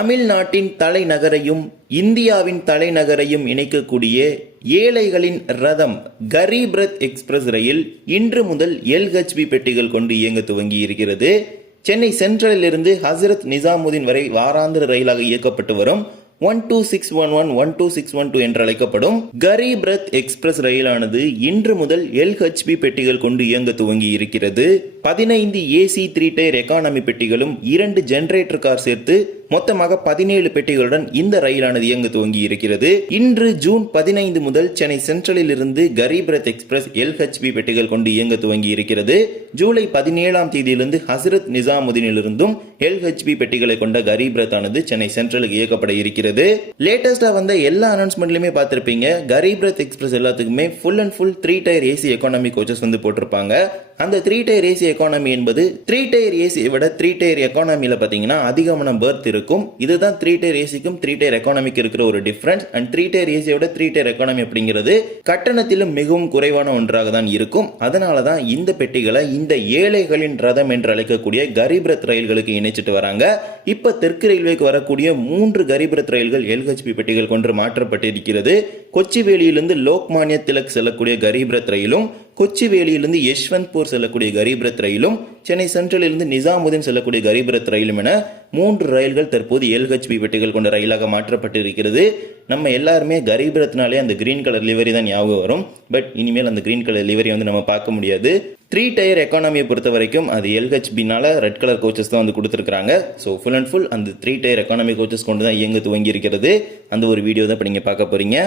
தமிழ்நாட்டின் தலைநகரையும் இந்தியாவின் தலைநகரையும் இணைக்கக்கூடிய ஏழைகளின் ரதம் கரீப் ரத் எக்ஸ்பிரஸ் ரயில் இன்று முதல் எல்ஹெச்பி பெட்டிகள் கொண்டு இயங்க துவங்கி இருக்கிறது. சென்னை சென்ட்ரலில் இருந்து ஹசரத் நிசாமுதீன் வரை வாராந்திர ரயிலாக இயக்கப்பட்டு வரும் one two six one one one two six one two என்று அழைக்கப்படும் கரீப் ரத் எக்ஸ்பிரஸ் ரயிலானது இன்று முதல் எல்ஹெச்பி பெட்டிகள் கொண்டு இயங்க துவங்கி இருக்கிறது. பதினைந்து ஏசி த்ரீ டயர் எக்கானமி பெட்டிகளும் இரண்டு ஜெனரேட்டர் கார் சேர்த்து மொத்தமாக பதினேழு பெட்டிகளுடன் இந்த ரயிலானது இயங்க துவங்கி இருக்கிறது இன்று ஜூன் பதினைந்து முதல் சென்னை சென்ட்ரலில் இருந்து கரீப் ரத் எக்ஸ்பிரஸ் எல்ஹெச்பி பெட்டிகள் கொண்டு இயங்க துவங்கி இருக்கிறது ஜூலை பதினேழாம் தேதியிலிருந்து ஹசரத் நிசாமுதீனிலிருந்தும் எல்ஹெச்பி பெட்டிகளை கொண்ட கரீப் ரத் ஆனது சென்னை சென்ட்ரலுக்கு இயக்கப்பட இருக்கிறது. லேட்டஸ்டா வந்த எல்லா அனௌன்ஸ்மெண்ட்லயுமே பார்த்திருப்பீங்க. கரீப் ரத் எக்ஸ்பிரஸ் எல்லாத்துக்குமே full and full three tier AC economy coaches வந்து போட்டிருப்பாங்க. அந்த த்ரீ டயர் ஏசி எக்கானமி என்பது த்ரீ டயர் ஏசியை விட த்ரீ டயர் எக்கானமியில் பார்த்தீங்கன்னா அதிகமான பேர்த் இருக்கும் இதுதான் த்ரீ டயர் ஏசிக்கும் த்ரீ டயர் எக்கானமிக்கு இருக்கிற ஒரு டிஃபரன்ஸ் அண்ட் த்ரீ டயர் ஏசியோட த்ரீ டயர் எக்கானமி அப்படிங்கிறது கட்டணத்திலும் மிகவும் குறைவான ஒன்றாக தான் இருக்கும். அதனால தான் இந்த பெட்டிகளை இந்த ஏழைகளின் ரதம் என்று அழைக்கக்கூடிய கரீப் ரத் ரயில்களுக்கு இணைச்சிட்டு வராங்க. இப்போ தெற்கு ரயில்வேக்கு வரக்கூடிய மூன்று கரீப் ரத் ரயில்கள் எல்ஹெச்பி பெட்டிகள் கொண்டு மாற்றப்பட்டிருக்கிறது. கொச்சிவேலியிலிருந்து லோக்மானிய திலக் செல்லக்கூடிய கரீப் ரத் ரயிலும் கொச்சிவேலியிலிருந்து யஷ்வந்த்பூர் செல்லக்கூடிய கரீப் ரத் ரயிலும் சென்னை சென்ட்ரலிலிருந்து நிசாமுதீன் செல்லக்கூடிய கரீப் ரத் ரயிலும் என மூன்று ரயில்கள் தற்போது எல்ஹெச்பி பெட்டிகள் கொண்ட ரயிலாக மாற்றப்பட்டிருக்கிறது. நம்ம எல்லாருமே கரீப் ரத்னாலே அந்த கிரீன் கலர் லிவரி தான் ஞாபகம் வரும். பட் இனிமேல் அந்த கிரீன் கலர் லிவரி வந்து நம்ம பார்க்க முடியாது. த்ரீ டயர் எக்கானமியை பொறுத்த வரைக்கும் அது எல்ஹெச்பினால ரெட் கலர் கோச்சஸ் தான் வந்து கொடுத்துருக்காங்க ஸோ ஃபுல் அண்ட் ஃபுல் அந்த த்ரீ டயர் எக்கானமி கோச்சஸ் கொண்டு தான் இயங்க துவங்கி இருக்கிறது அந்த ஒரு வீடியோ தான் இப்போ நீங்கள் பார்க்க போகிறீங்க